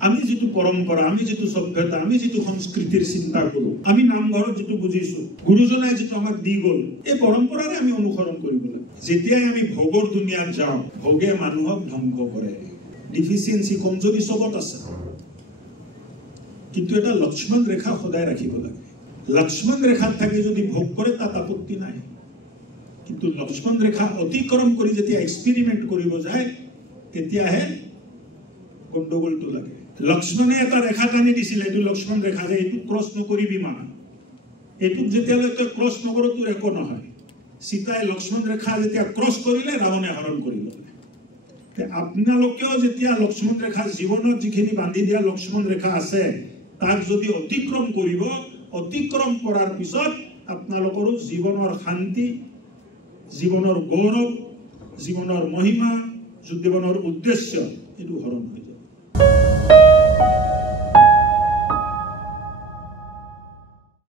আমি যেটো পৰম্পৰা আমি যেটো সভ্যতা আমি যেটো সংস্কৃতিৰ চিন্তা কৰো আমি নামঘৰত যেটো বুজিছো গুৰুজনাই যেটো আমাক দি গল এই পৰম্পৰাৰে আমি অনুসৰণ কৰিব লাগে যেতিয়াই আমি ভোগৰ দুনিয়াত যাওঁ ভোগে মানুহক ধ্বংস কৰে ডিফিচিয়েন্সি কমজোৰি সবত আছে কিন্তু এটা লক্ষ্মণ ৰেখা সদায় ৰাখিব লাগে লক্ষ্মণ ৰেখাত থাকি যদি ভোগ কৰে তাত আপত্তি নাই কিন্তু লক্ষ্মণ ৰেখা অতিক্ৰম কৰি যেতিয়া এক্সপেৰিমেন্ট কৰিব যায় তেতিয়াহে গণ্ডগোলটো লাগে লক্ষ্মণে এটা ৰেখা টানি দিছিল এইটো লক্ষ্মণ ৰেখা যে এইটো ক্ৰছ নকৰিবি মা এইটো যেতিয়ালৈকে ক্ৰছ নকৰ তোৰ একো নহয় সীতাই লক্ষ্মণ ৰেখা যেতিয়া ক্ৰছ কৰিলে ৰাৱণে হৰণ কৰি ল'লে আপোনালোকেও যেতিয়া লক্ষ্মণ ৰেখা জীৱনত যিখিনি বান্ধি দিয়া লক্ষ্মণ ৰেখা আছে তাক যদি অতিক্ৰম কৰিব অতিক্ৰম কৰাৰ পিছত আপোনালোকৰো জীৱনৰ শান্তি জীৱনৰ গৌৰৱ জীৱনৰ মহিমা জীৱনৰ উদ্দেশ্য এটো হৰণ